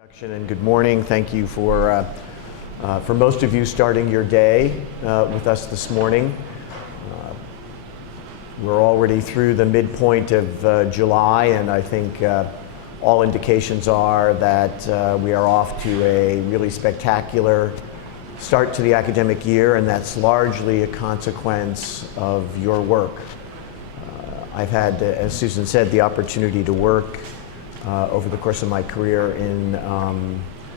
And good morning. Thank you for most of you starting your day with us this morning. We're already through the midpoint of July, and I think all indications are that we are off to a really spectacular start to the academic year, and that's largely a consequence of your work. I've had, as Susan said, the opportunity to work over the course of my career in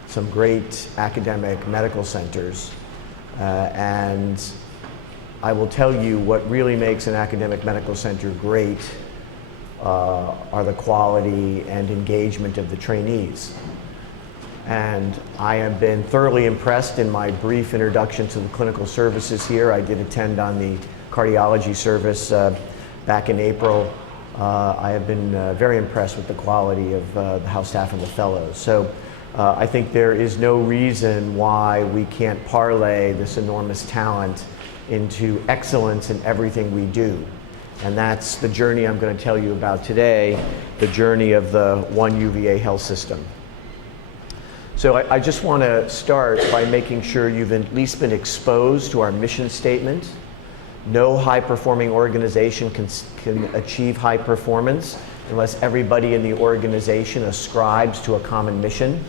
some great academic medical centers. And I will tell you what really makes an academic medical center great are the quality and engagement of the trainees. And I have been thoroughly impressed in my brief introduction to the clinical services here. I did attend on the cardiology service back in April. I have been very impressed with the quality of the house staff and the fellows. So I think there is no reason why we can't parlay this enormous talent into excellence in everything we do. And that's the journey I'm going to tell you about today, the journey of the One UVA health system. So I just want to start by making sure you've at least been exposed to our mission statement. No high-performing organization can achieve high performance unless everybody in the organization ascribes to a common mission.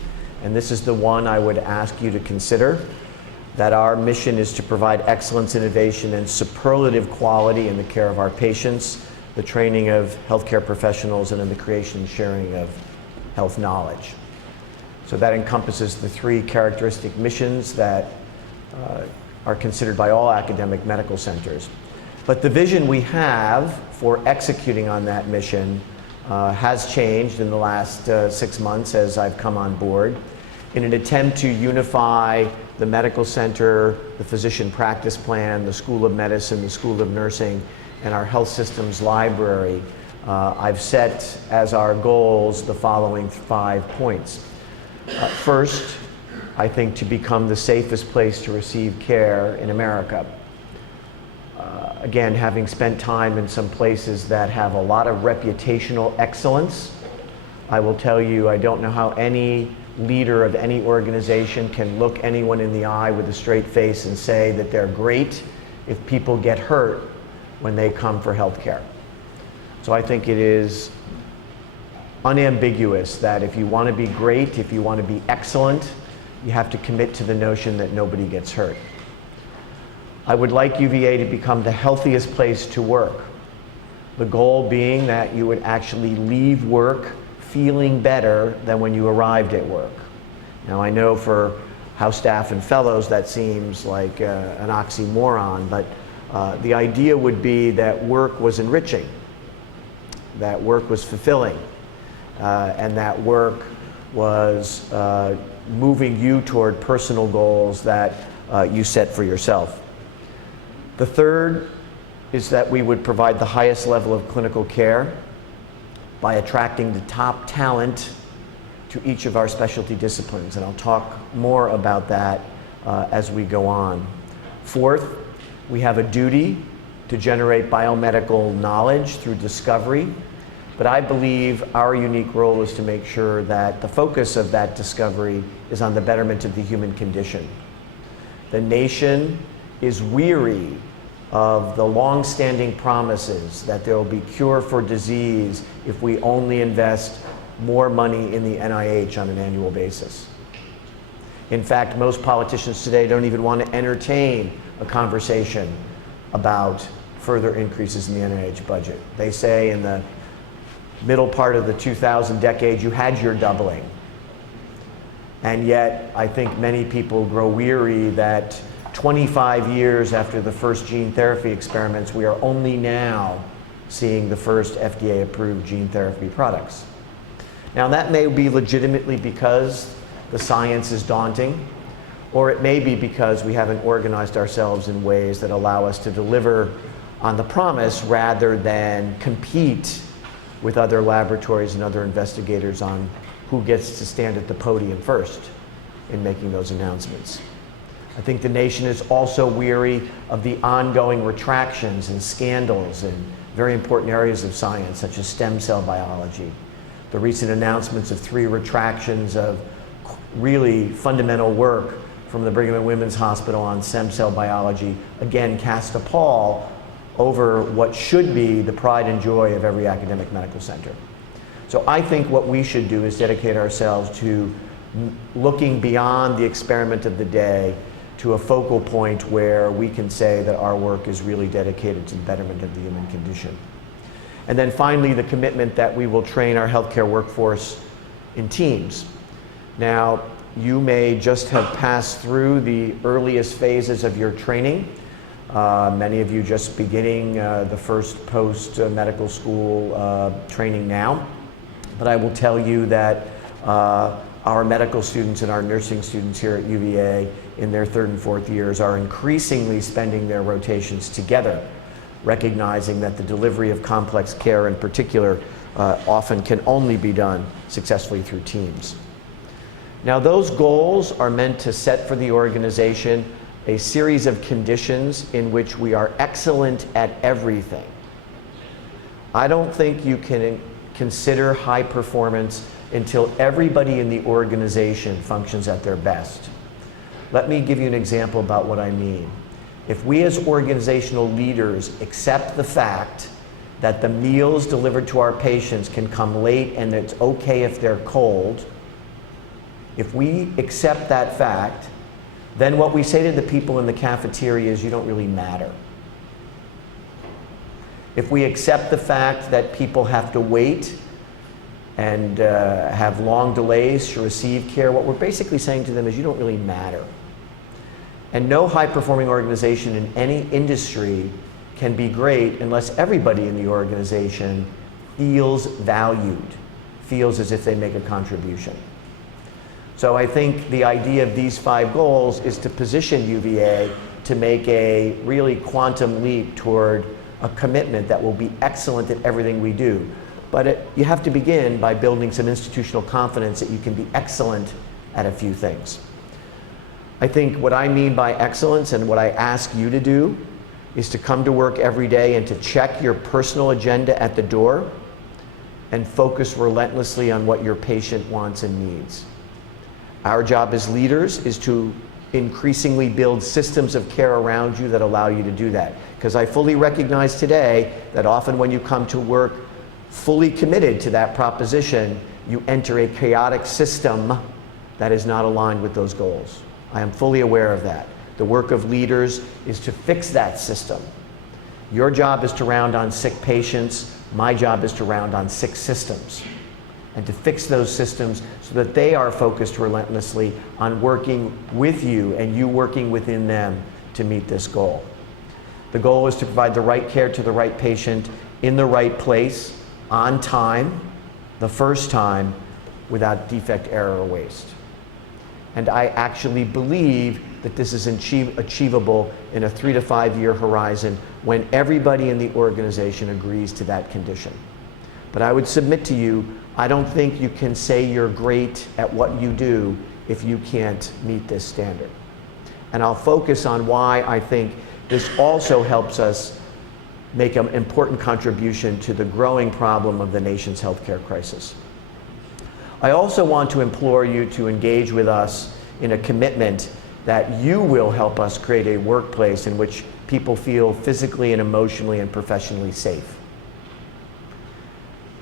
And this is the one I would ask you to consider, that our mission is to provide excellence, innovation, and superlative quality in the care of our patients, the training of healthcare professionals, and in the creation and sharing of health knowledge. So that encompasses the three characteristic missions that are considered by all academic medical centers. But the vision we have for executing on that mission has changed in the last 6 months as I've come on board. In an attempt to unify the medical center, the physician practice plan, the School of Medicine, the School of Nursing, and our health systems library, I've set as our goals the following 5 points. First, I think to become the safest place to receive care in America. Again, having spent time in some places that have a lot of reputational excellence, I will tell you I don't know how any leader of any organization can look anyone in the eye with a straight face and say that they're great if people get hurt when they come for health care. So I think it is unambiguous that if you want to be great, if you want to be excellent, you have to commit to the notion that nobody gets hurt. I would like UVA to become the healthiest place to work. The goal being that you would actually leave work feeling better than when you arrived at work. Now I know for house staff and fellows that seems like an oxymoron, but the idea would be that work was enriching, that work was fulfilling, and that work was moving you toward personal goals that you set for yourself. The third is that we would provide the highest level of clinical care by attracting the top talent to each of our specialty disciplines, and I'll talk more about that as we go on. Fourth, we have a duty to generate biomedical knowledge through discovery. But I believe our unique role is to make sure that the focus of that discovery is on the betterment of the human condition. The nation is weary of the long-standing promises that there will be cure for disease if we only invest more money in the NIH on an annual basis. In fact, most politicians today don't even want to entertain a conversation about further increases in the NIH budget. They say in the middle part of the 2000 decade, you had your doubling. And yet, I think many people grow weary that 25 years after the first gene therapy experiments, we are only now seeing the first FDA-approved gene therapy products. Now, that may be legitimately because the science is daunting, or it may be because we haven't organized ourselves in ways that allow us to deliver on the promise rather than compete with other laboratories and other investigators on who gets to stand at the podium first in making those announcements. I think the nation is also weary of the ongoing retractions and scandals in very important areas of science, such as stem cell biology. The recent announcements of 3 retractions of really fundamental work from the Brigham and Women's Hospital on stem cell biology, again, cast a pall over what should be the pride and joy of every academic medical center. So I think what we should do is dedicate ourselves to looking beyond the experiment of the day to a focal point where we can say that our work is really dedicated to the betterment of the human condition. And then finally, the commitment that we will train our healthcare workforce in teams. Now, you may just have passed through the earliest phases of your training. Many of you just beginning the first post-medical school training now. But I will tell you that our medical students and our nursing students here at UVA in their third and fourth years are increasingly spending their rotations together, recognizing that the delivery of complex care in particular often can only be done successfully through teams. Now, those goals are meant to set for the organization a series of conditions in which we are excellent at everything. I don't think you can consider high performance until everybody in the organization functions at their best. Let me give you an example about what I mean. If we as organizational leaders accept the fact that the meals delivered to our patients can come late and it's okay if they're cold, if we accept that fact, then what we say to the people in the cafeteria is, you don't really matter. If we accept the fact that people have to wait and have long delays to receive care, what we're basically saying to them is, you don't really matter. And no high-performing organization in any industry can be great unless everybody in the organization feels valued, feels as if they make a contribution. So I think the idea of these 5 goals is to position UVA to make a really quantum leap toward a commitment that will be excellent at everything we do. But you have to begin by building some institutional confidence that you can be excellent at a few things. I think what I mean by excellence and what I ask you to do is to come to work every day and to check your personal agenda at the door and focus relentlessly on what your patient wants and needs. Our job as leaders is to increasingly build systems of care around you that allow you to do that. Because I fully recognize today that often when you come to work fully committed to that proposition, you enter a chaotic system that is not aligned with those goals. I am fully aware of that. The work of leaders is to fix that system. Your job is to round on sick patients. My job is to round on sick systems and to fix those systems so that they are focused relentlessly on working with you and you working within them to meet this goal. The goal is to provide the right care to the right patient in the right place, on time, the first time, without defect, error, or waste. And I actually believe that this is achievable in a 3 to 5 year horizon when everybody in the organization agrees to that condition. But I would submit to you, I don't think you can say you're great at what you do if you can't meet this standard. And I'll focus on why I think this also helps us make an important contribution to the growing problem of the nation's healthcare crisis. I also want to implore you to engage with us in a commitment that you will help us create a workplace in which people feel physically and emotionally and professionally safe.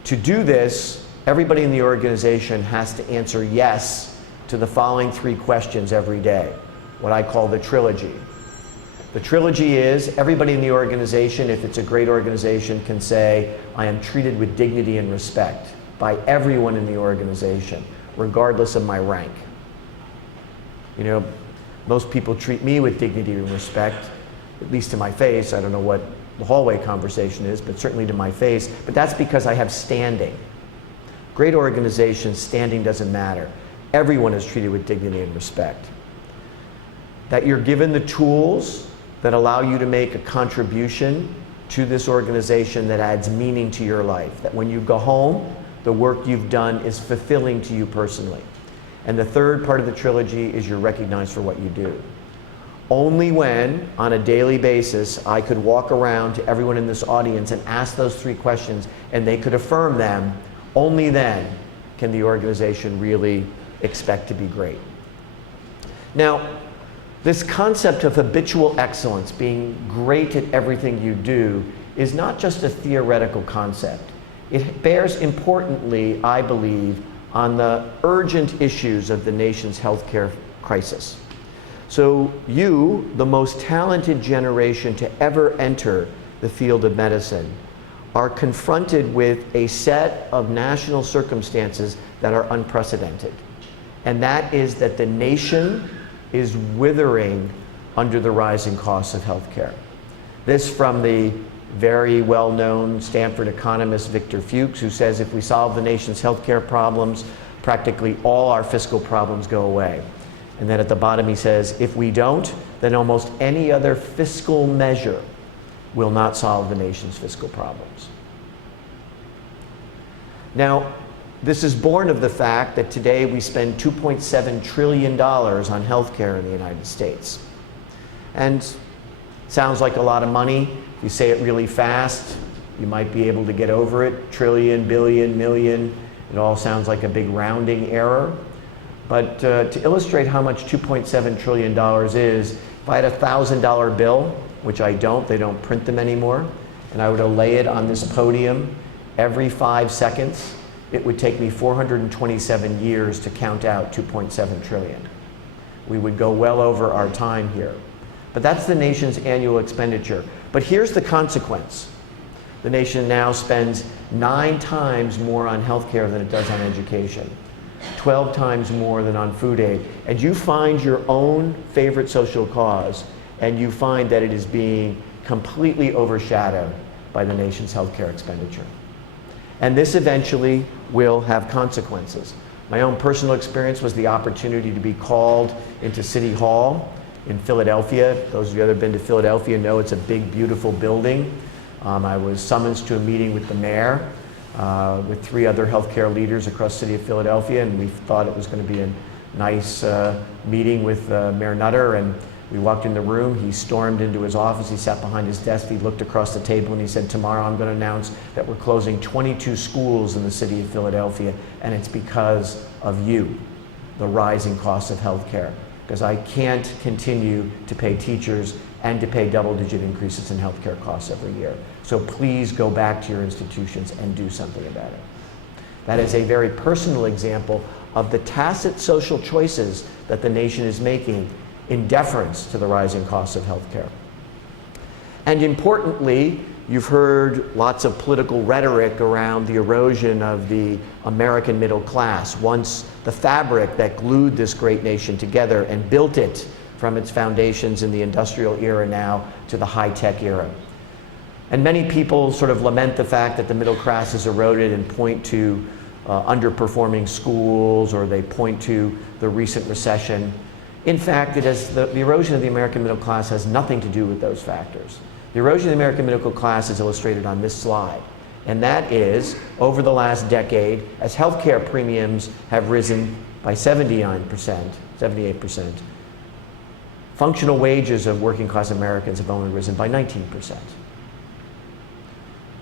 To do this, everybody in the organization has to answer yes to the following 3 questions every day, what I call the trilogy. The trilogy is everybody in the organization, if it's a great organization, can say, I am treated with dignity and respect by everyone in the organization, regardless of my rank. You know, most people treat me with dignity and respect, at least to my face. I don't know what the hallway conversation is, but certainly to my face. But that's because I have standing. Great organizations, standing doesn't matter. Everyone is treated with dignity and respect. That you're given the tools that allow you to make a contribution to this organization that adds meaning to your life. That when you go home, the work you've done is fulfilling to you personally. And the third part of the trilogy is you're recognized for what you do. Only when, on a daily basis, I could walk around to everyone in this audience and ask those 3 questions and they could affirm them, only then can the organization really expect to be great. Now, this concept of habitual excellence, being great at everything you do, is not just a theoretical concept. It bears importantly, I believe, on the urgent issues of the nation's healthcare crisis. So you, the most talented generation to ever enter the field of medicine, are confronted with a set of national circumstances that are unprecedented. And that is that the nation is withering under the rising costs of healthcare. This from the very well-known Stanford economist Victor Fuchs, who says if we solve the nation's healthcare problems, practically all our fiscal problems go away. And then at the bottom he says, if we don't, then almost any other fiscal measure will not solve the nation's fiscal problems. Now, this is born of the fact that today we spend $2.7 trillion on healthcare in the United States. And sounds like a lot of money. If you say it really fast, you might be able to get over it. Trillion, billion, million, it all sounds like a big rounding error. But to illustrate how much $2.7 trillion is, if I had a $1,000 bill, which I don't, they don't print them anymore, and I were to lay it on this podium every 5 seconds, it would take me 427 years to count out 2.7 trillion. We would go well over our time here. But that's the nation's annual expenditure. But here's the consequence. The nation now spends 9 times more on healthcare than it does on education, 12 times more than on food aid. And you find your own favorite social cause, and you find that it is being completely overshadowed by the nation's healthcare expenditure. And this eventually will have consequences. My own personal experience was the opportunity to be called into City Hall in Philadelphia. Those of you that have been to Philadelphia know it's a big, beautiful building. I was summoned to a meeting with the mayor, with 3 other healthcare leaders across the city of Philadelphia, and we thought it was going to be a nice meeting with Mayor Nutter, and we walked in the room. He stormed into his office. He sat behind his desk. He looked across the table and he said, tomorrow I'm going to announce that we're closing 22 schools in the city of Philadelphia, and it's because of you, the rising costs of healthcare, because I can't continue to pay teachers and to pay double-digit increases in healthcare costs every year. So please go back to your institutions and do something about it. That is a very personal example of the tacit social choices that the nation is making in deference to the rising costs of healthcare. And importantly, you've heard lots of political rhetoric around the erosion of the American middle class, once the fabric that glued this great nation together and built it from its foundations in the industrial era now to the high-tech era. And many people sort of lament the fact that the middle class is eroded and point to underperforming schools, or they point to the recent recession. In fact, the erosion of the American middle class has nothing to do with those factors. The erosion of the American middle class is illustrated on this slide. And that is, over the last decade, as healthcare premiums have risen by 79%, 78%, functional wages of working class Americans have only risen by 19%.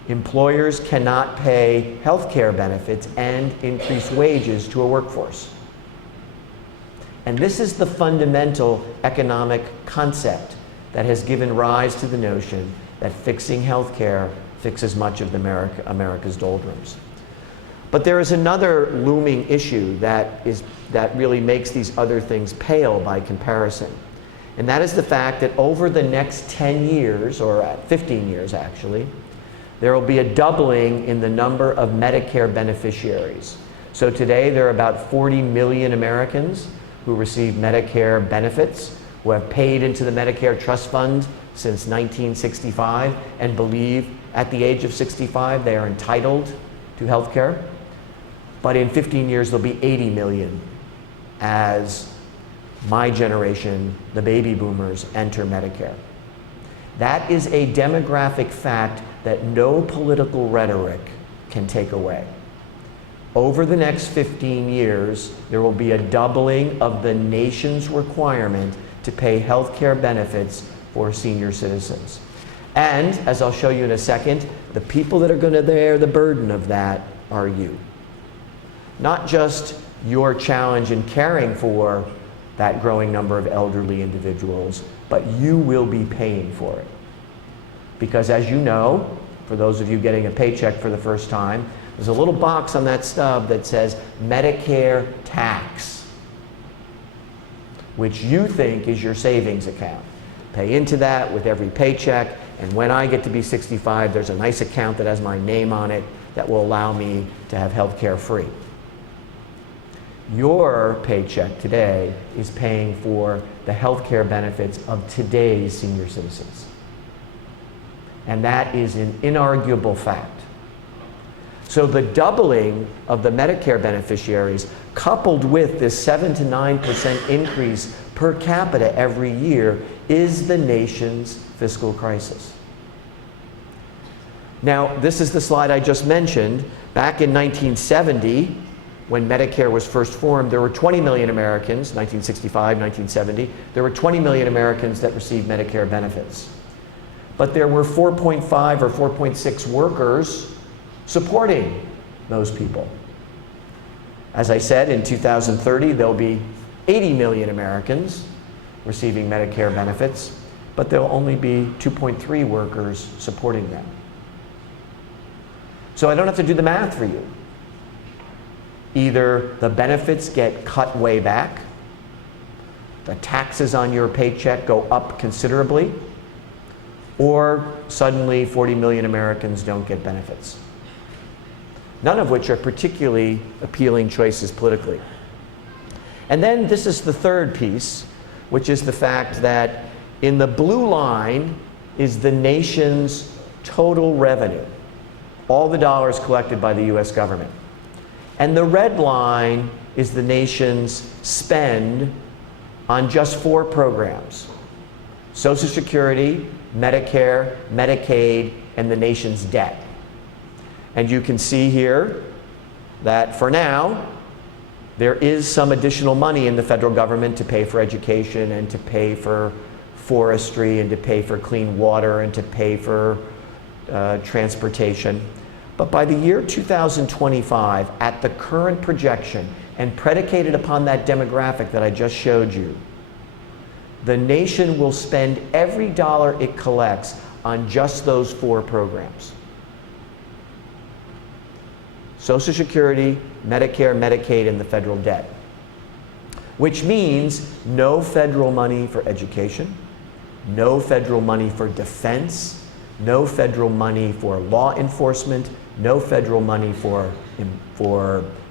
Employers cannot pay healthcare benefits and increase wages to a workforce. And this is the fundamental economic concept that has given rise to the notion that fixing healthcare fixes much of America's doldrums. But there is another looming issue that really makes these other things pale by comparison. And that is the fact that over the next 10 years, or 15 years actually, there will be a doubling in the number of Medicare beneficiaries. So today there are about 40 million Americans who receive Medicare benefits, who have paid into the Medicare Trust Fund since 1965 and believe at the age of 65 they are entitled to health care. But in 15 years there'll be 80 million as my generation, the baby boomers, enter Medicare. That is a demographic fact that no political rhetoric can take away. Over the next 15 years, there will be a doubling of the nation's requirement to pay health care benefits for senior citizens. And, as I'll show you in a second, the people that are going to bear the burden of that are you. Not just your challenge in caring for that growing number of elderly individuals, but you will be paying for it. Because as you know, for those of you getting a paycheck for the first time, there's a little box on that stub that says Medicare tax, which you think is your savings account. Pay into that with every paycheck, and when I get to be 65, there's a nice account that has my name on it that will allow me to have health care free. Your paycheck today is paying for the health care benefits of today's senior citizens. And that is an inarguable fact. So the doubling of the Medicare beneficiaries, coupled with this 7 to 9% increase per capita every year, is the nation's fiscal crisis. Now, this is the slide I just mentioned. Back in 1970, when Medicare was first formed, there were 20 million Americans, 1965, 1970, there were 20 million Americans that received Medicare benefits. But there were 4.5 or 4.6 workers supporting those people. As I said, in 2030, there'll be 80 million Americans receiving Medicare benefits, but there'll only be 2.3 workers supporting them. So I don't have to do the math for you. Either the benefits get cut way back, the taxes on your paycheck go up considerably, or suddenly 40 million Americans don't get benefits. None of which are particularly appealing choices politically. And then this is the third piece, which is the fact that in the blue line is the nation's total revenue, all the dollars collected by the US government. And the red line is the nation's spend on just 4 programs: Social Security, Medicare, Medicaid, and the nation's debt. And you can see here that for now, there is some additional money in the federal government to pay for education and to pay for forestry and to pay for clean water and to pay for transportation. But by the year 2025, at the current projection and predicated upon that demographic that I just showed you, the nation will spend every dollar it collects on just those 4 programs: Social Security, Medicare, Medicaid, and the federal debt. Which means no federal money for education, no federal money for defense, no federal money for law enforcement, no federal money for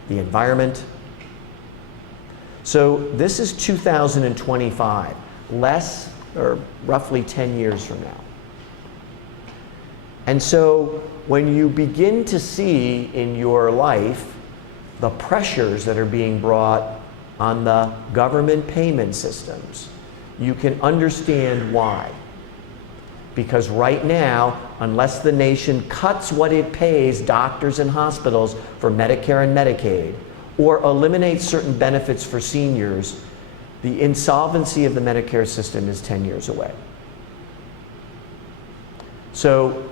the environment. So this is 2025, less or roughly 10 years from now. And so when you begin to see in your life the pressures that are being brought on the government payment systems, you can understand why. Because right now, unless the nation cuts what it pays doctors and hospitals for Medicare and Medicaid, or eliminates certain benefits for seniors, the insolvency of the Medicare system is 10 years away. So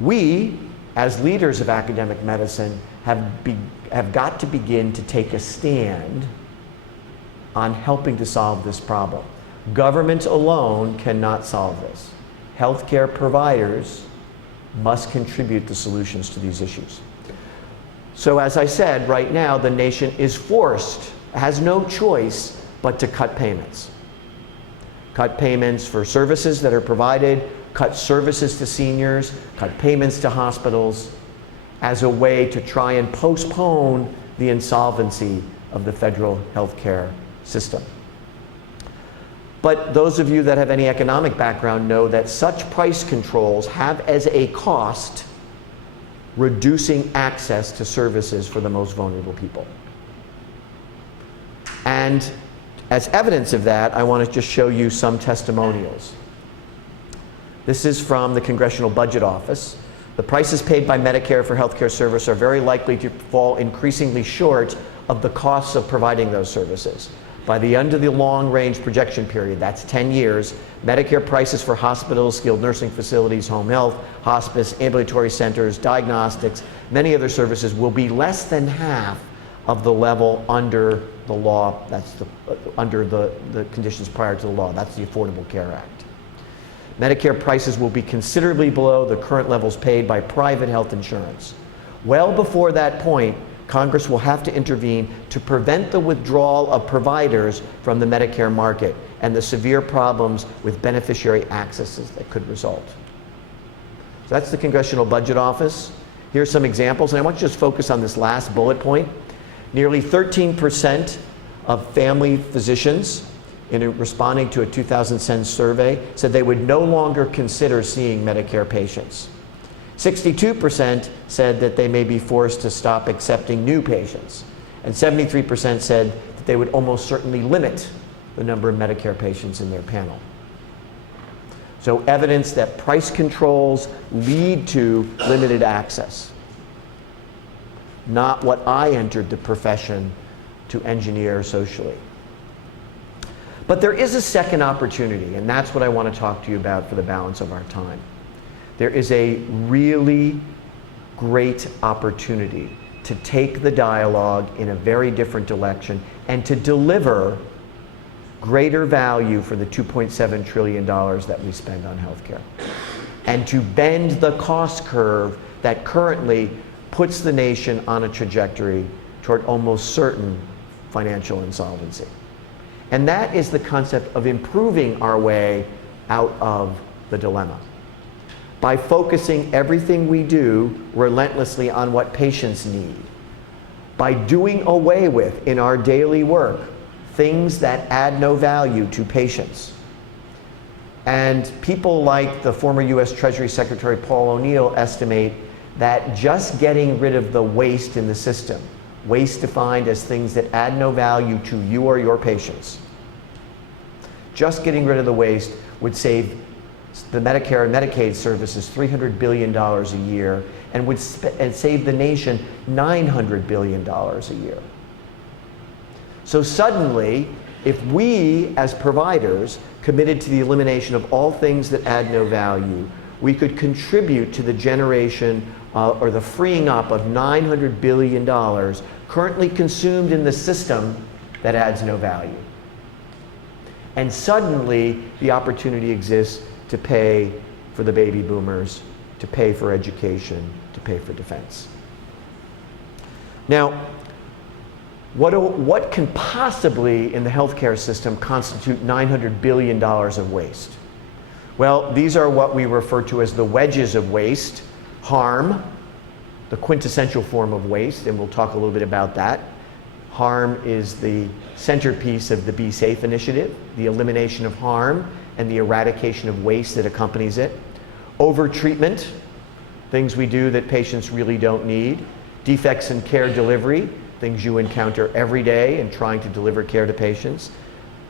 we, as leaders of academic medicine, have got to begin to take a stand on helping to solve this problem. Government alone cannot solve this. Healthcare providers must contribute the solutions to these issues. So as I said, right now the nation is forced, has no choice but to cut payments. Cut payments for services that are provided, cut services to seniors, cut payments to hospitals as a way to try and postpone the insolvency of the federal healthcare system. But those of you that have any economic background know that such price controls have as a cost reducing access to services for the most vulnerable people. And as evidence of that, I want to just show you some testimonials. This is from the Congressional Budget Office. The prices paid by Medicare for healthcare service are very likely to fall increasingly short of the costs of providing those services. By the end of the long-range projection period, that's 10 years, Medicare prices for hospitals, skilled nursing facilities, home health, hospice, ambulatory centers, diagnostics, many other services will be less than half of the level under the law, under the conditions prior to the law. That's the Affordable Care Act. Medicare prices will be considerably below the current levels paid by private health insurance. Well before that point, Congress will have to intervene to prevent the withdrawal of providers from the Medicare market and the severe problems with beneficiary accesses that could result. So that's the Congressional Budget Office. Here's some examples, and I want you to just focus on this last bullet point. Nearly 13% of family physicians, in responding to a 2010 survey, said they would no longer consider seeing Medicare patients. 62% said that they may be forced to stop accepting new patients. And 73% said that they would almost certainly limit the number of Medicare patients in their panel. So evidence that price controls lead to limited access. Not what I entered the profession to engineer socially. But there is a second opportunity, and that's what I want to talk to you about for the balance of our time. There is a really great opportunity to take the dialogue in a very different direction and to deliver greater value for the $2.7 trillion that we spend on healthcare, and to bend the cost curve that currently puts the nation on a trajectory toward almost certain financial insolvency. And that is the concept of improving our way out of the dilemma. By focusing everything we do relentlessly on what patients need. By doing away with, in our daily work, things that add no value to patients. And people like the former US Treasury Secretary Paul O'Neill estimate that just getting rid of the waste in the system, waste defined as things that add no value to you or your patients, just getting rid of the waste would save the Medicare and Medicaid services $300 billion a year and would save the nation $900 billion a year. So suddenly, if we as providers committed to the elimination of all things that add no value, we could contribute to the generation or the freeing up of $900 billion currently consumed in the system that adds no value. And suddenly, the opportunity exists to pay for the baby boomers, to pay for education, to pay for defense. Now, what can possibly in the healthcare system constitute $900 billion of waste? Well, these are what we refer to as the wedges of waste. Harm, the quintessential form of waste, and we'll talk a little bit about that. Harm is the centerpiece of the Be Safe initiative, the elimination of harm and the eradication of waste that accompanies it. Overtreatment, things we do that patients really don't need. Defects in care delivery, things you encounter every day in trying to deliver care to patients.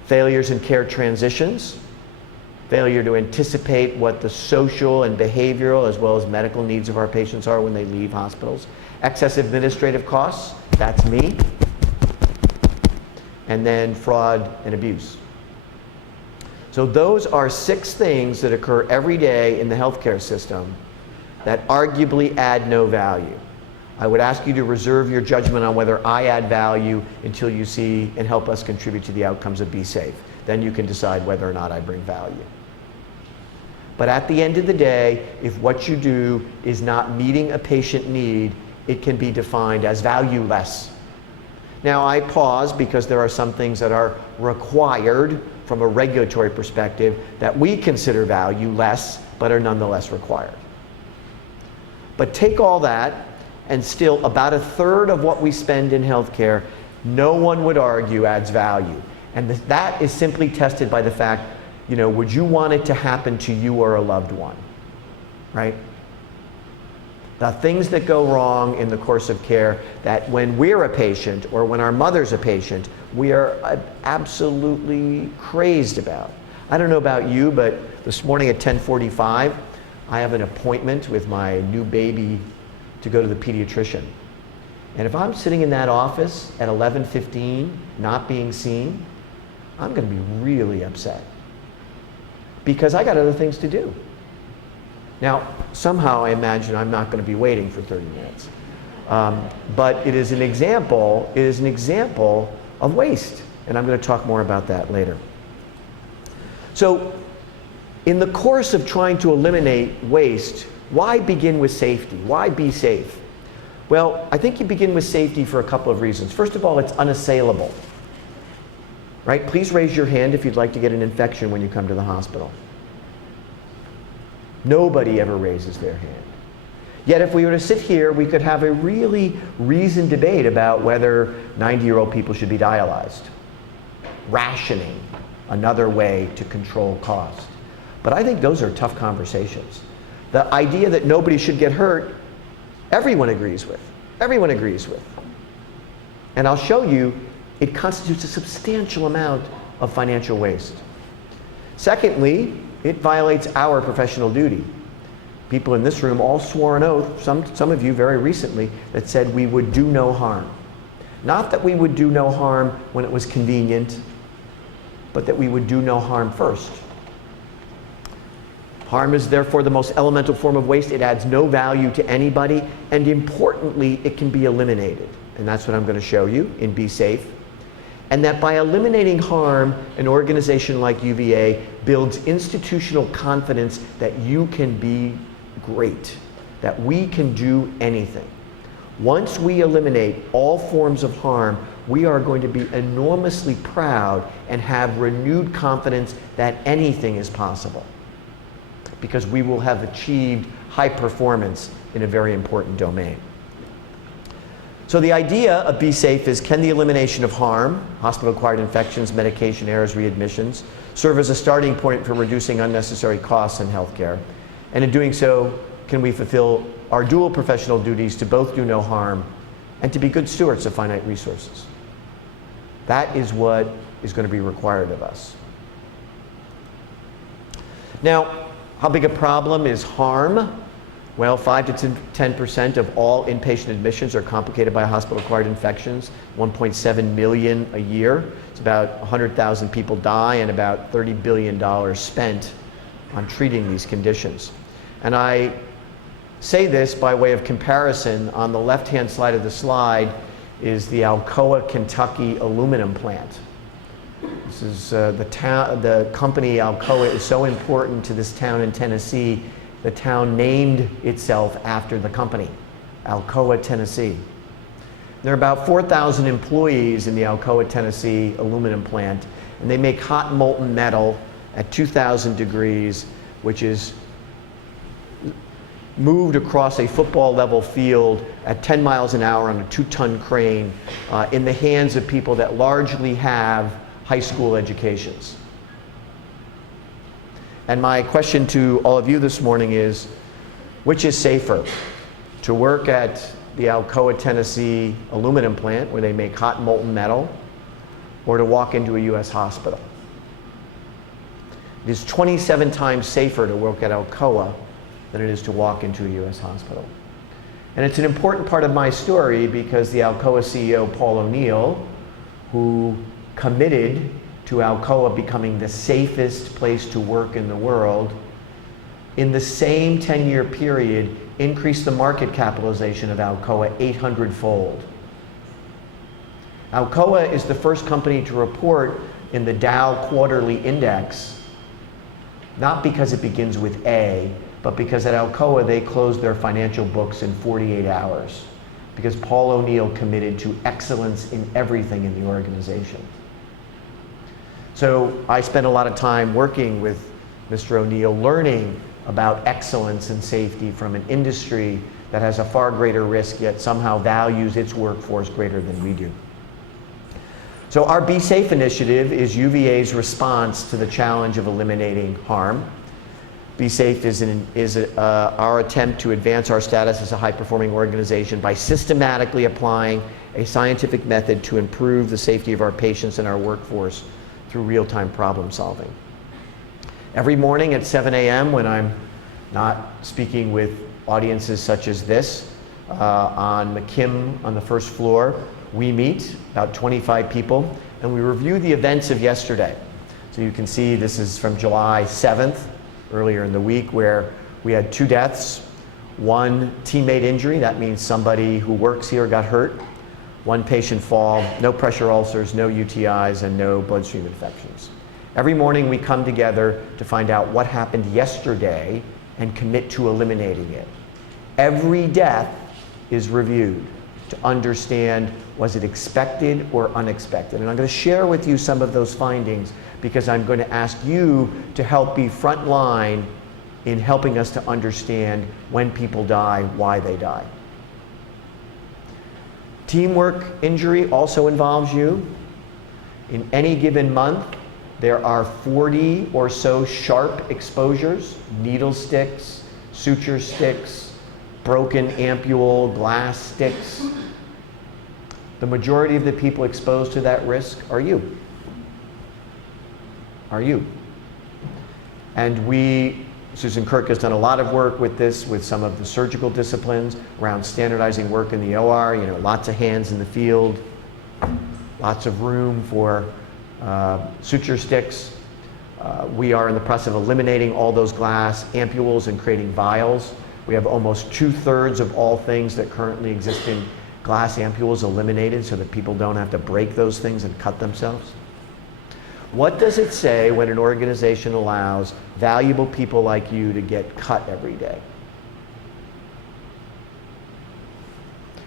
Failures in care transitions, failure to anticipate what the social and behavioral as well as medical needs of our patients are when they leave hospitals. Excess administrative costs, that's me. And then fraud and abuse. So those are 6 things that occur every day in the healthcare system that arguably add no value. I would ask you to reserve your judgment on whether I add value until you see and help us contribute to the outcomes of Be Safe. Then you can decide whether or not I bring value. But at the end of the day, if what you do is not meeting a patient need, it can be defined as valueless. Now I pause because there are some things that are required from a regulatory perspective that we consider valueless, but are nonetheless required. But take all that, and still about 1/3 of what we spend in healthcare, no one would argue adds value. And that is simply tested by the fact, would you want it to happen to you or a loved one, right? The things that go wrong in the course of care that when we're a patient or when our mother's a patient, we are absolutely crazed about. I don't know about you, but this morning at 10:45, I have an appointment with my new baby to go to the pediatrician. And if I'm sitting in that office at 11:15, not being seen, I'm going to be really upset because I got other things to do. Now, somehow I imagine I'm not going to be waiting for 30 minutes. But it is an example of waste. And I'm going to talk more about that later. So in the course of trying to eliminate waste, why begin with safety? Why be safe? Well, I think you begin with safety for a couple of reasons. First of all, it's unassailable. Right? Please raise your hand if you'd like to get an infection when you come to the hospital. Nobody ever raises their hand. Yet if we were to sit here, we could have a really reasoned debate about whether 90-year-old people should be dialyzed. Rationing, another way to control cost. But I think those are tough conversations. The idea that nobody should get hurt, everyone agrees with. Everyone agrees with. And I'll show you, it constitutes a substantial amount of financial waste. Secondly, it violates our professional duty. People in this room all swore an oath, some of you very recently, that said we would do no harm. Not that we would do no harm when it was convenient, but that we would do no harm first. Harm is therefore the most elemental form of waste. It adds no value to anybody, and importantly, it can be eliminated. And that's what I'm going to show you in Be Safe. And that by eliminating harm, an organization like UVA builds institutional confidence that you can be great, that we can do anything. Once we eliminate all forms of harm, we are going to be enormously proud and have renewed confidence that anything is possible, because we will have achieved high performance in a very important domain. So the idea of Be Safe is, can the elimination of harm, hospital-acquired infections, medication errors, readmissions, serve as a starting point for reducing unnecessary costs in healthcare? And in doing so, can we fulfill our dual professional duties to both do no harm and to be good stewards of finite resources? That is what is going to be required of us. Now, how big a problem is harm? Well, 5 to 10% of all inpatient admissions are complicated by hospital-acquired infections, 1.7 million a year. It's about 100,000 people die and about $30 billion spent on treating these conditions. And I say this by way of comparison. On the left-hand side of the slide is the Alcoa, Kentucky aluminum plant. This is the company Alcoa is so important to this town in Tennessee. The town named itself after the company, Alcoa, Tennessee. There are about 4,000 employees in the Alcoa, Tennessee aluminum plant, and they make hot molten metal at 2,000 degrees, which is moved across a football-level field at 10 miles an hour on a 2-ton crane in the hands of people that largely have high school educations. And my question to all of you this morning is, which is safer? To work at the Alcoa, Tennessee aluminum plant where they make hot molten metal, or to walk into a US hospital? It is 27 times safer to work at Alcoa than it is to walk into a US hospital. And it's an important part of my story because the Alcoa CEO, Paul O'Neill, who committed to Alcoa becoming the safest place to work in the world, in the same 10-year period, increased the market capitalization of Alcoa 800-fold. Alcoa is the first company to report in the Dow Quarterly Index, not because it begins with A, but because at Alcoa they closed their financial books in 48 hours, because Paul O'Neill committed to excellence in everything in the organization. So I spent a lot of time working with Mr. O'Neill, learning about excellence and safety from an industry that has a far greater risk, yet somehow values its workforce greater than we do. So our Be Safe initiative is UVA's response to the challenge of eliminating harm. Be Safe is our attempt to advance our status as a high-performing organization by systematically applying a scientific method to improve the safety of our patients and our workforce through real-time problem solving. Every morning at 7 a.m. when I'm not speaking with audiences such as this, on McKim on the first floor, we meet, about 25 people, and we review the events of yesterday. So you can see this is from July 7th, earlier in the week, where we had 2 deaths. 1 teammate injury, that means somebody who works here got hurt, 1 patient fall, no pressure ulcers, no UTIs, and no bloodstream infections. Every morning we come together to find out what happened yesterday and commit to eliminating it. Every death is reviewed to understand, was it expected or unexpected? And I'm going to share with you some of those findings because I'm going to ask you to help be front line in helping us to understand when people die, why they die. Teamwork injury also involves you. In any given month, there are 40 or so sharp exposures, needle sticks, suture sticks, broken ampule, glass sticks. The majority of the people exposed to that risk are you. Are you. And Susan Kirk has done a lot of work with this, with some of the surgical disciplines around standardizing work in the OR, lots of hands in the field, lots of room for suture sticks. We are in the process of eliminating all those glass ampules and creating vials. We have almost 2/3 of all things that currently exist in glass ampules eliminated so that people don't have to break those things and cut themselves. What does it say when an organization allows valuable people like you to get cut every day?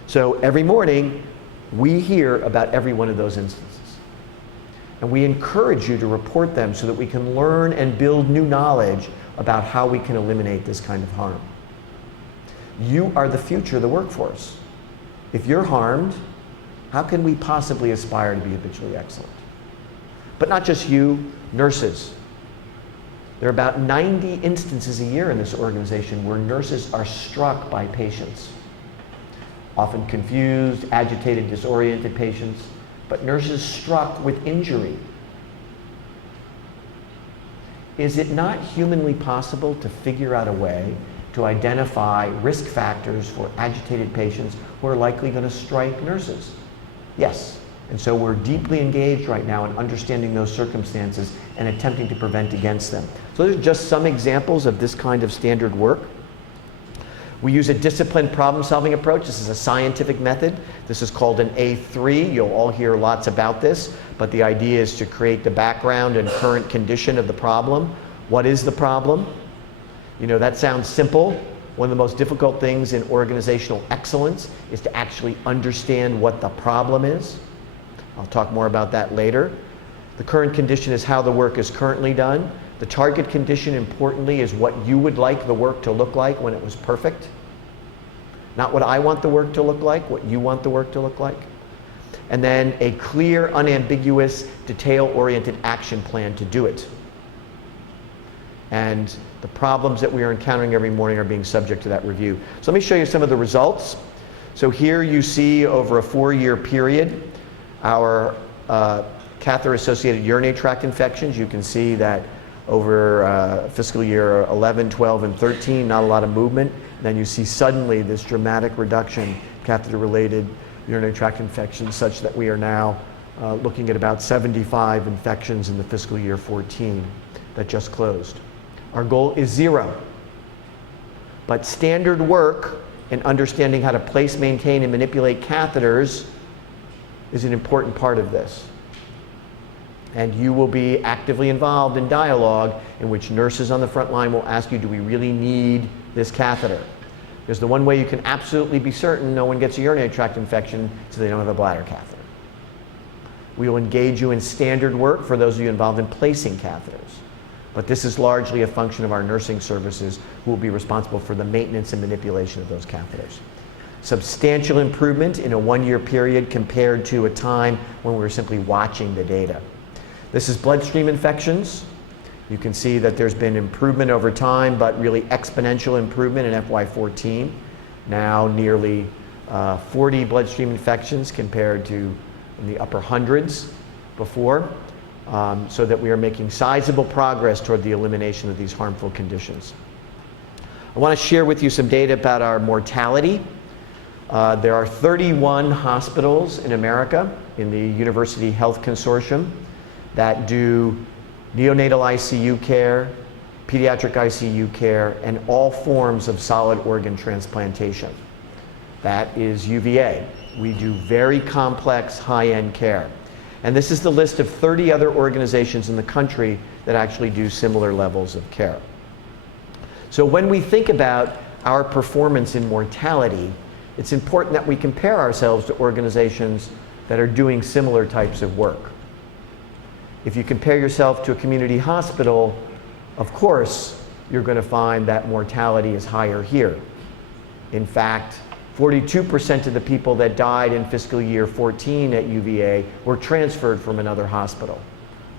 So every morning, we hear about every one of those instances. And we encourage you to report them so that we can learn and build new knowledge about how we can eliminate this kind of harm. You are the future of the workforce. If you're harmed, how can we possibly aspire to be habitually excellent? But not just you, nurses. There are about 90 instances a year in this organization where nurses are struck by patients. Often confused, agitated, disoriented patients, but nurses struck with injury. Is it not humanly possible to figure out a way to identify risk factors for agitated patients who are likely going to strike nurses? Yes. And so we're deeply engaged right now in understanding those circumstances and attempting to prevent against them. So there's just some examples of this kind of standard work. We use a disciplined problem-solving approach. This is a scientific method. This is called an A3. You'll all hear lots about this, but the idea is to create the background and current condition of the problem. What is the problem? That sounds simple. One of the most difficult things in organizational excellence is to actually understand what the problem is. I'll talk more about that later. The current condition is how the work is currently done. The target condition, importantly, is what you would like the work to look like when it was perfect. Not what I want the work to look like, what you want the work to look like. And then a clear, unambiguous, detail-oriented action plan to do it. And the problems that we are encountering every morning are being subject to that review. So let me show you some of the results. So here you see over a 4-year period our catheter-associated urinary tract infections. You can see that over fiscal year 11, 12, and 13, not a lot of movement. Then you see suddenly this dramatic reduction catheter-related urinary tract infections, such that we are now looking at about 75 infections in the fiscal year 14 that just closed. Our goal is 0. But standard work in understanding how to place, maintain, and manipulate catheters is an important part of this. And you will be actively involved in dialogue in which nurses on the front line will ask you, do we really need this catheter? Because the one way you can absolutely be certain no one gets a urinary tract infection is they don't have a bladder catheter. We will engage you in standard work for those of you involved in placing catheters. But this is largely a function of our nursing services who will be responsible for the maintenance and manipulation of those catheters. Substantial improvement in a 1-year period compared to a time when we were simply watching the data. This is bloodstream infections. You can see that there's been improvement over time, but really exponential improvement in FY14. Now nearly 40 bloodstream infections compared to in the upper hundreds before, so that we are making sizable progress toward the elimination of these harmful conditions. I want to share with you some data about our mortality. There are 31 hospitals in America in the University Health Consortium that do neonatal ICU care, pediatric ICU care, and all forms of solid organ transplantation. That is UVA. We do very complex, high-end care. And this is the list of 30 other organizations in the country that actually do similar levels of care. So when we think about our performance in mortality, it's important that we compare ourselves to organizations that are doing similar types of work. If you compare yourself to a community hospital, of course, you're going to find that mortality is higher here. In fact, 42% of the people that died in fiscal year 14 at UVA were transferred from another hospital.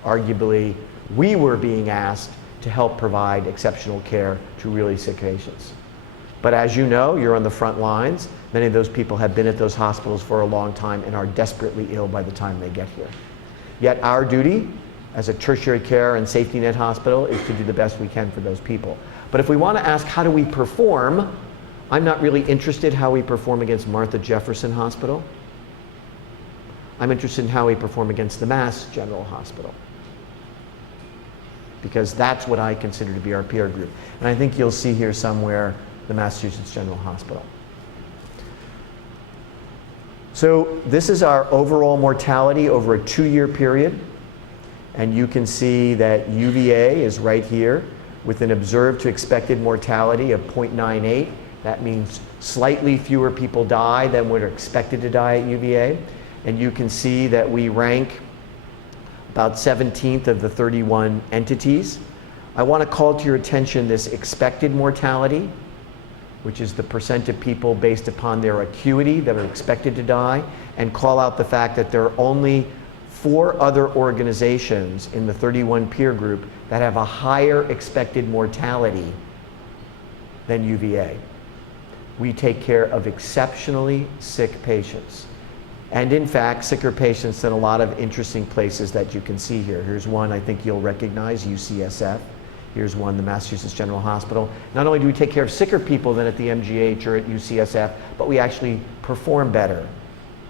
Arguably, we were being asked to help provide exceptional care to really sick patients. But as you know, you're on the front lines. Many of those people have been at those hospitals for a long time and are desperately ill by the time they get here. Yet our duty as a tertiary care and safety net hospital is to do the best we can for those people. But if we want to ask how do we perform, I'm not really interested how we perform against Martha Jefferson Hospital. I'm interested in how we perform against the Mass General Hospital, because that's what I consider to be our peer group. And I think you'll see here somewhere the Massachusetts General Hospital. So this is our overall mortality over a 2-year period. And you can see that UVA is right here with an observed to expected mortality of 0.98. That means slightly fewer people die than what are expected to die at UVA. And you can see that we rank about 17th of the 31 entities. I want to call to your attention this expected mortality, which is the percent of people based upon their acuity that are expected to die, and call out the fact that there are only 4 other organizations in the 31 peer group that have a higher expected mortality than UVA. We take care of exceptionally sick patients. And in fact, sicker patients in a lot of interesting places that you can see here. Here's one I think you'll recognize, UCSF. Here's one, the Massachusetts General Hospital. Not only do we take care of sicker people than at the MGH or at UCSF, but we actually perform better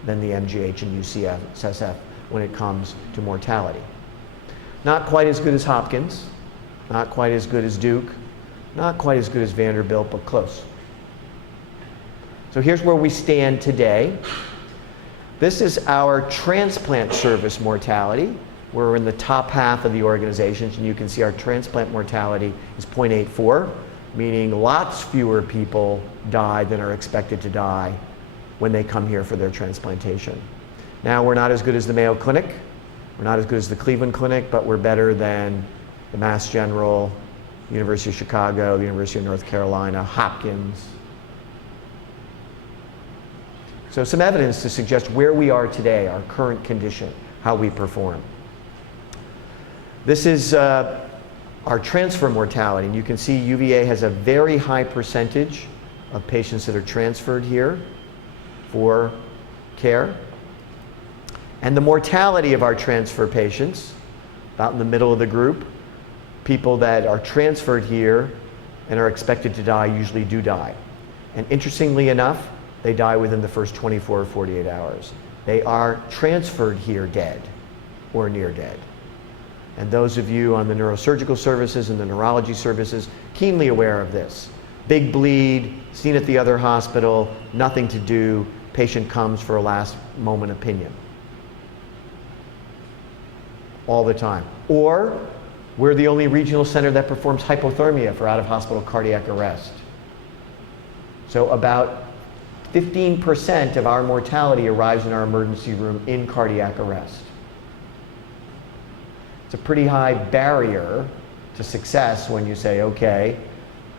than the MGH and UCSF when it comes to mortality. Not quite as good as Hopkins, not quite as good as Duke, not quite as good as Vanderbilt, but close. So here's where we stand today. This is our transplant service mortality. We're in the top half of the organizations, and you can see our transplant mortality is 0.84, meaning lots fewer people die than are expected to die when they come here for their transplantation. Now, we're not as good as the Mayo Clinic, we're not as good as the Cleveland Clinic, but we're better than the Mass General, University of Chicago, the University of North Carolina, Hopkins. So some evidence to suggest where we are today, our current condition, how we perform. This is our transfer mortality, and you can see UVA has a very high percentage of patients that are transferred here for care. And the mortality of our transfer patients, about in the middle of the group, people that are transferred here and are expected to die usually do die. And interestingly enough, they die within the first 24 or 48 hours. They are transferred here dead or near dead. And those of you on the neurosurgical services and the neurology services, keenly aware of this. Big bleed, seen at the other hospital, nothing to do, patient comes for a last moment opinion. All the time. Or we're the only regional center that performs hypothermia for out-of-hospital cardiac arrest. So about 15% of our mortality arrives in our emergency room in cardiac arrest. It's a pretty high barrier to success when you say, okay,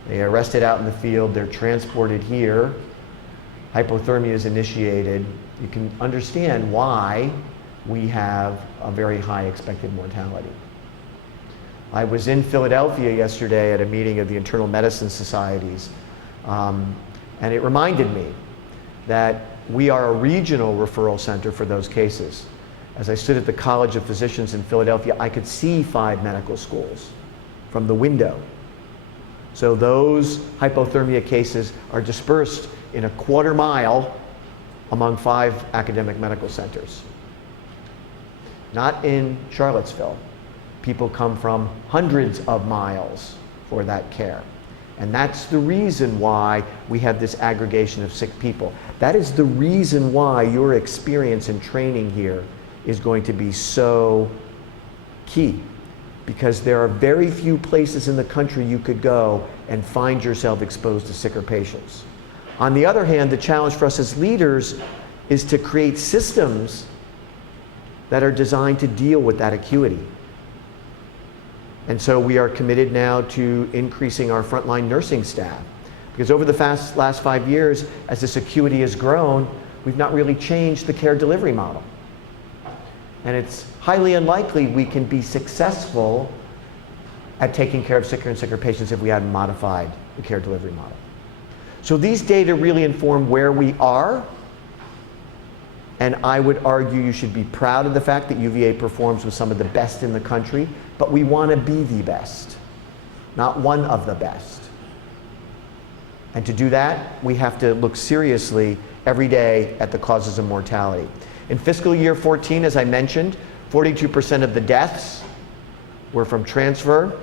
they arrested out in the field, they're transported here, hypothermia is initiated. You can understand why we have a very high expected mortality. I was in Philadelphia yesterday at a meeting of the internal medicine societies, and it reminded me that we are a regional referral center for those cases. As I stood at the College of Physicians in Philadelphia, I could see 5 medical schools from the window. So those hypothermia cases are dispersed in a quarter mile among 5 academic medical centers. Not in Charlottesville. People come from hundreds of miles for that care. And that's the reason why we have this aggregation of sick people. That is the reason why your experience and training here is going to be so key. Because there are very few places in the country you could go and find yourself exposed to sicker patients. On the other hand, the challenge for us as leaders is to create systems that are designed to deal with that acuity. And so we are committed now to increasing our frontline nursing staff. Because over the last 5 years, as this acuity has grown, we've not really changed the care delivery model. And it's highly unlikely we can be successful at taking care of sicker and sicker patients if we hadn't modified the care delivery model. So these data really inform where we are, and I would argue you should be proud of the fact that UVA performs with some of the best in the country, but we want to be the best, not one of the best. And to do that, we have to look seriously every day at the causes of mortality. In fiscal year 14, as I mentioned, 42% of the deaths were from transfer.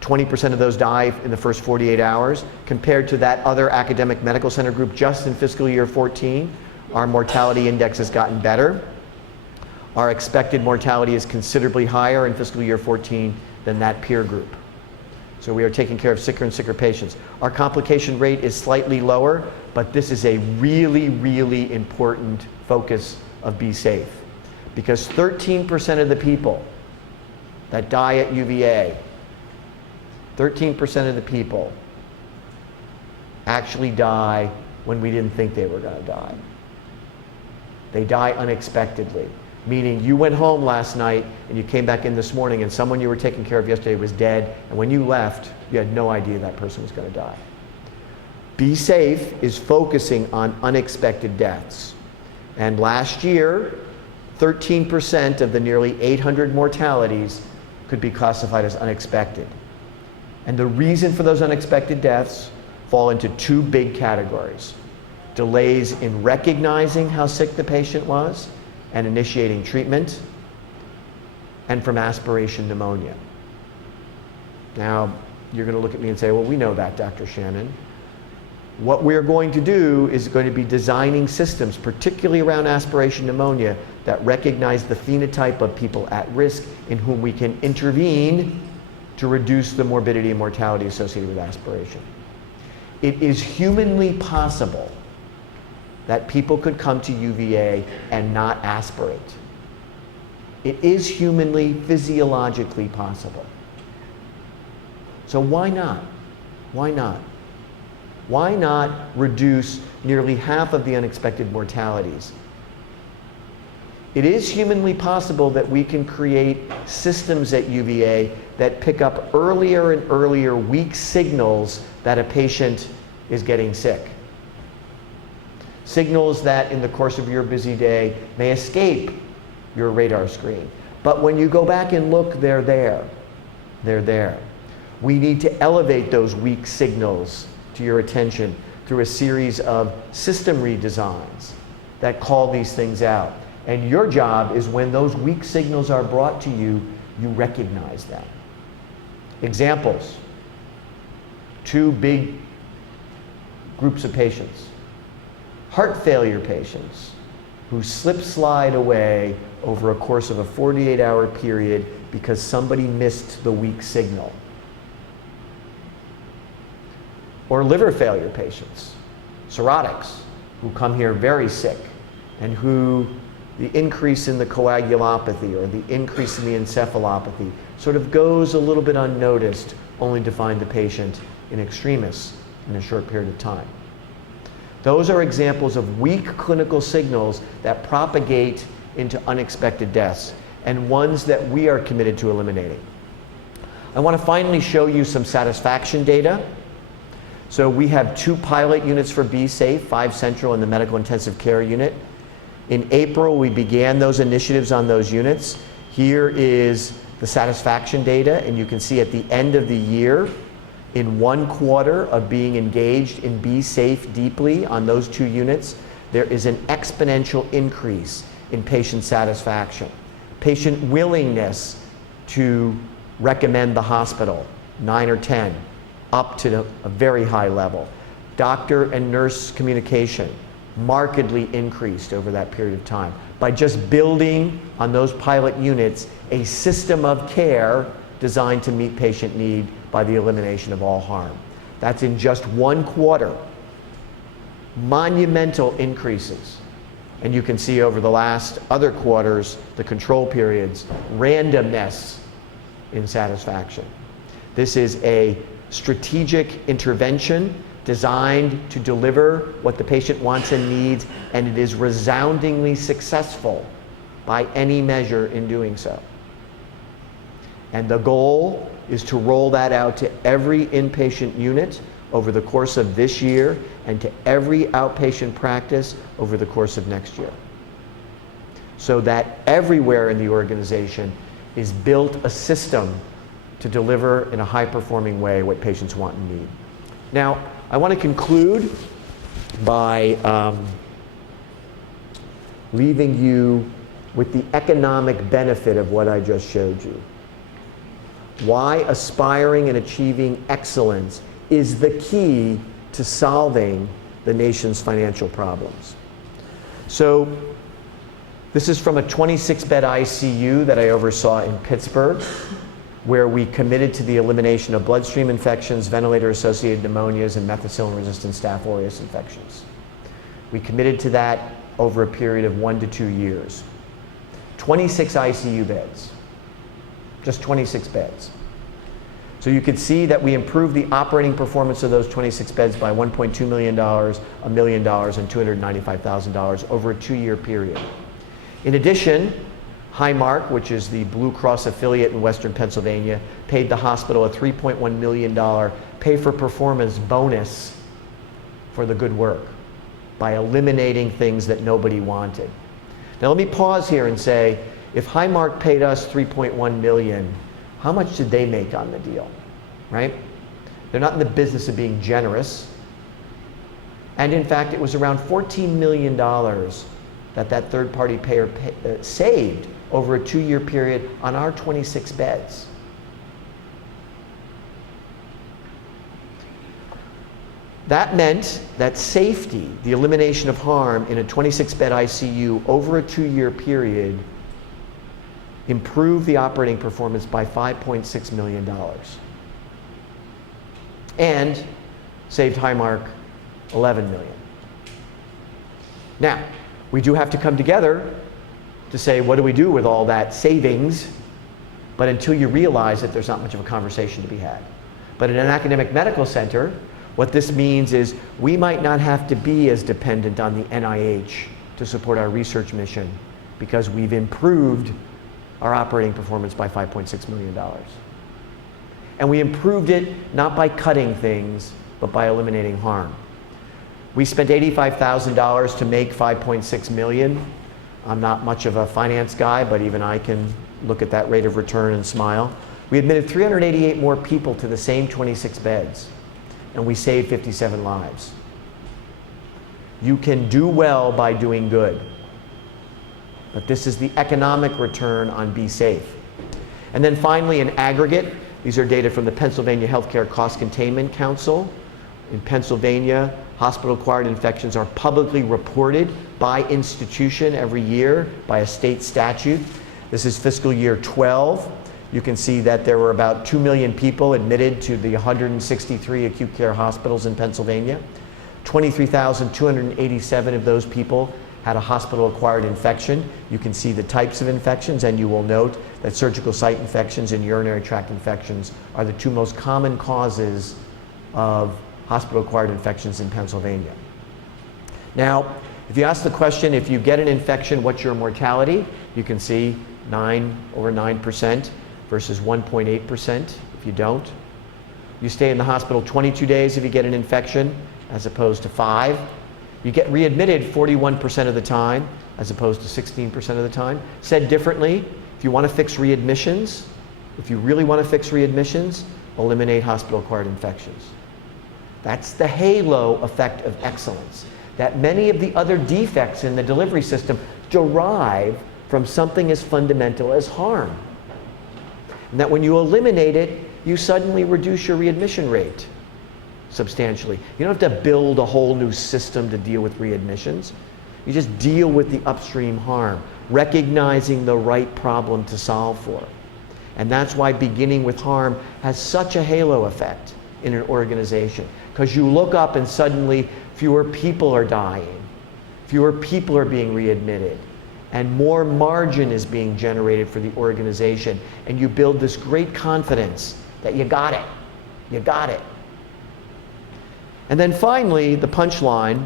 20% of those die in the first 48 hours. Compared to that other academic medical center group just in fiscal year 14, our mortality index has gotten better. Our expected mortality is considerably higher in fiscal year 14 than that peer group. So we are taking care of sicker and sicker patients. Our complication rate is slightly lower, but this is a really, really important focus of Be Safe. Because 13% of the people that die at UVA, 13% of the people actually die when we didn't think they were going to die. They die unexpectedly, meaning you went home last night and you came back in this morning and someone you were taking care of yesterday was dead, and when you left, you had no idea that person was going to die. Be Safe is focusing on unexpected deaths. And last year, 13% of the nearly 800 mortalities could be classified as unexpected. And the reason for those unexpected deaths fall into two big categories: delays in recognizing how sick the patient was and initiating treatment, and from aspiration pneumonia. Now, you're going to look at me and say, well, we know that, Dr. Shannon. What we're going to do is going to be designing systems, particularly around aspiration pneumonia, that recognize the phenotype of people at risk in whom we can intervene to reduce the morbidity and mortality associated with aspiration. It is humanly possible that people could come to UVA and not aspirate. It is humanly, physiologically possible. So why not? Why not? Why not reduce nearly half of the unexpected mortalities? It is humanly possible that we can create systems at UVA that pick up earlier and earlier weak signals that a patient is getting sick. Signals that in the course of your busy day may escape your radar screen. But when you go back and look, they're there. They're there. We need to elevate those weak signals to your attention through a series of system redesigns that call these things out. And your job is, when those weak signals are brought to you, you recognize them. Examples: two big groups of patients. Heart failure patients who slip-slide away over a course of a 48-hour period because somebody missed the weak signal. Or liver failure patients, cirrhotics, who come here very sick and who the increase in the coagulopathy or the increase in the encephalopathy sort of goes a little bit unnoticed, only to find the patient in extremis in a short period of time. Those are examples of weak clinical signals that propagate into unexpected deaths, and ones that we are committed to eliminating. I want to finally show you some satisfaction data. So we have 2 pilot units for Be Safe, 5 central and the medical intensive care unit. In April, we began those initiatives on those units. Here is the satisfaction data, and you can see at the end of the year, in 1 quarter of being engaged in Be Safe deeply on those 2 units, there is an exponential increase in patient satisfaction. Patient willingness to recommend the hospital 9 or 10, up to a very high level. Doctor and nurse communication markedly increased over that period of time by just building on those pilot units a system of care designed to meet patient need by the elimination of all harm. That's in just 1 quarter. Monumental increases. And you can see over the last other quarters, the control periods, randomness in satisfaction. This is a strategic intervention designed to deliver what the patient wants and needs, and it is resoundingly successful by any measure in doing so. And the goal is to roll that out to every inpatient unit over the course of this year and to every outpatient practice over the course of next year. So that everywhere in the organization is built a system to deliver in a high-performing way what patients want and need. Now, I want to conclude by leaving you with the economic benefit of what I just showed you. Why aspiring and achieving excellence is the key to solving the nation's financial problems. So this is from a 26-bed ICU that I oversaw in Pittsburgh, where we committed to the elimination of bloodstream infections, ventilator-associated pneumonias, and methicillin-resistant Staph aureus infections. We committed to that over a period of 1 to 2 years. 26 ICU beds, just 26 beds. So you could see that we improved the operating performance of those 26 beds by $1.2 million, $1 million, and $295,000 over a 2-year period. In addition, Highmark, which is the Blue Cross affiliate in Western Pennsylvania, paid the hospital a $3.1 million pay-for-performance bonus for the good work by eliminating things that nobody wanted. Now let me pause here and say, if Highmark paid us $3.1 million, how much did they make on the deal, right? They're not in the business of being generous. And in fact, it was around $14 million that third-party payer saved over a 2-year period on our 26 beds. That meant that safety, the elimination of harm in a 26-bed ICU over a 2-year period, improved the operating performance by $5.6 million and saved Highmark $11 million. Now, we do have to come together to say, what do we do with all that savings? But until you realize it, there's not much of a conversation to be had. But in an academic medical center, what this means is we might not have to be as dependent on the NIH to support our research mission because we've improved our operating performance by $5.6 million. And we improved it not by cutting things, but by eliminating harm. We spent $85,000 to make $5.6 million. I'm not much of a finance guy, but even I can look at that rate of return and smile. We admitted 388 more people to the same 26 beds, and we saved 57 lives. You can do well by doing good. But this is the economic return on Be Safe. And then finally, in aggregate, these are data from the Pennsylvania Healthcare Cost Containment Council. In Pennsylvania, hospital-acquired infections are publicly reported by institution every year by a state statute. This is fiscal year 12. You can see that there were about 2 million people admitted to the 163 acute care hospitals in Pennsylvania. 23,287 of those people had a hospital-acquired infection. You can see the types of infections, and you will note that surgical site infections and urinary tract infections are the 2 most common causes of hospital-acquired infections in Pennsylvania. Now, if you ask the question, if you get an infection, what's your mortality? You can see over 9% versus 1.8% if you don't. You stay in the hospital 22 days if you get an infection, as opposed to 5. You get readmitted 41% of the time, as opposed to 16% of the time. Said differently, if you want to fix readmissions, if you really want to fix readmissions, eliminate hospital-acquired infections. That's the halo effect of excellence, that many of the other defects in the delivery system derive from something as fundamental as harm. And that when you eliminate it, you suddenly reduce your readmission rate substantially. You don't have to build a whole new system to deal with readmissions. You just deal with the upstream harm, recognizing the right problem to solve for. And that's why beginning with harm has such a halo effect in an organization, because you look up and suddenly fewer people are dying, fewer people are being readmitted, and more margin is being generated for the organization. And you build this great confidence that you got it, you got it. And then finally, the punchline,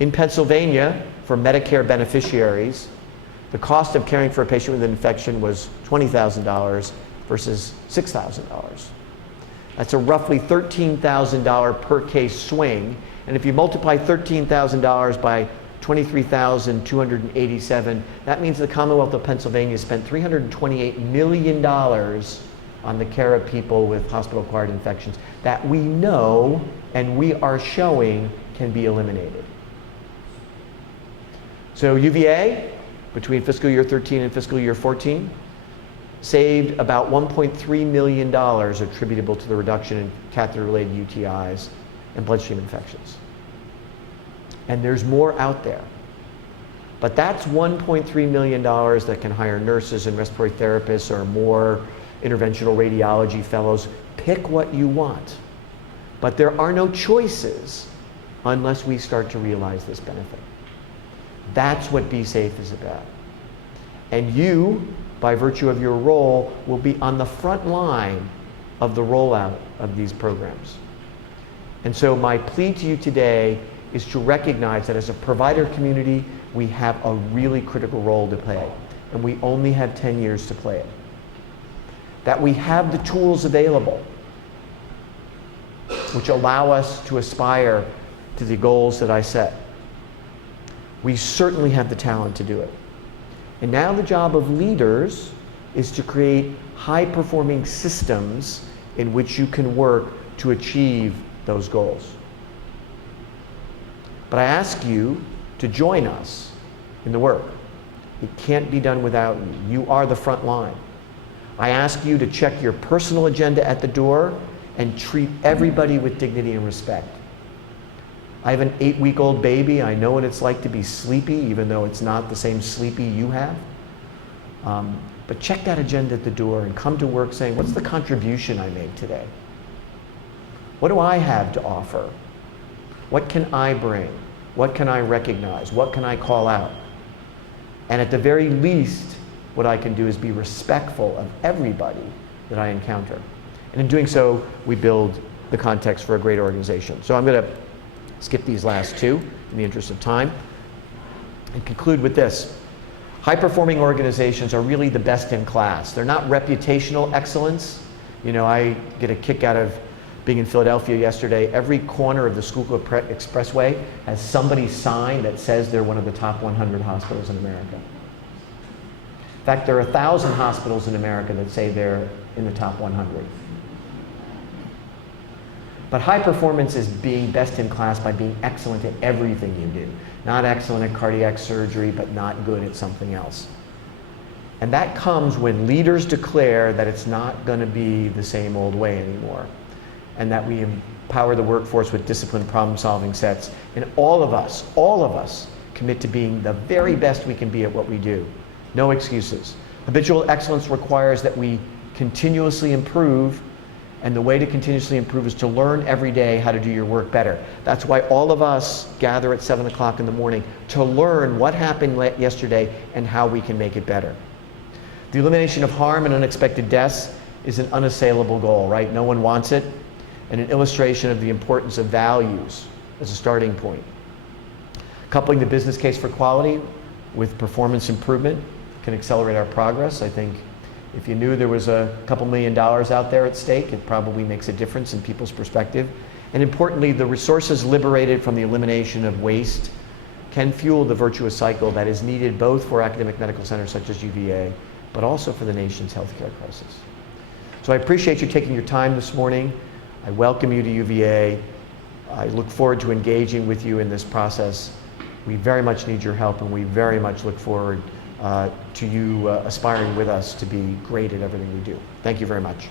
in Pennsylvania, for Medicare beneficiaries, the cost of caring for a patient with an infection was $20,000 versus $6,000. That's a roughly $13,000 per case swing. And if you multiply $13,000 by 23,287, that means the Commonwealth of Pennsylvania spent $328 million on the care of people with hospital-acquired infections that we know and we are showing can be eliminated. So UVA, between fiscal year 13 and fiscal year 14, saved about $1.3 million attributable to the reduction in catheter-related UTIs and bloodstream infections. And there's more out there. But that's $1.3 million that can hire nurses and respiratory therapists or more interventional radiology fellows. Pick what you want. But there are no choices unless we start to realize this benefit. That's what Be Safe is about. And you, by virtue of your role, will be on the front line of the rollout of these programs. And so my plea to you today is to recognize that as a provider community, we have a really critical role to play, and we only have 10 years to play it. That we have the tools available which allow us to aspire to the goals that I set. We certainly have the talent to do it. And now the job of leaders is to create high-performing systems in which you can work to achieve those goals. But I ask you to join us in the work. It can't be done without you. You are the front line. I ask you to check your personal agenda at the door and treat everybody with dignity and respect. I have an 8-week-old baby. I know what it's like to be sleepy, even though it's not the same sleepy you have. But check that agenda at the door and come to work saying, what's the contribution I made today? What do I have to offer? What can I bring? What can I recognize? What can I call out? And at the very least, what I can do is be respectful of everybody that I encounter. And in doing so, we build the context for a great organization. So I'm going to skip these last two in the interest of time and conclude with this. High-performing organizations are really the best in class. They're not reputational excellence. You know, I get a kick out of being in Philadelphia yesterday. Every corner of the Schuylkill Expressway has somebody sign that says they're one of the top 100 hospitals in America. In fact, there are 1,000 hospitals in America that say they're in the top 100. But high performance is being best in class by being excellent at everything you do. Not excellent at cardiac surgery, but not good at something else. And that comes when leaders declare that it's not going to be the same old way anymore, and that we empower the workforce with disciplined problem-solving sets. And all of us commit to being the very best we can be at what we do. No excuses. Habitual excellence requires that we continuously improve, and the way to continuously improve is to learn every day how to do your work better. That's why all of us gather at 7 o'clock in the morning to learn what happened yesterday and how we can make it better. The elimination of harm and unexpected deaths is an unassailable goal, right? No one wants it, and an illustration of the importance of values as a starting point. Coupling the business case for quality with performance improvement can accelerate our progress. I think if you knew there was a couple $1 million out there at stake, it probably makes a difference in people's perspective. And importantly, the resources liberated from the elimination of waste can fuel the virtuous cycle that is needed both for academic medical centers such as UVA, but also for the nation's healthcare crisis. So I appreciate you taking your time this morning. I welcome you to UVA. I look forward to engaging with you in this process. We very much need your help, and we very much look forward to you aspiring with us to be great at everything we do. Thank you very much.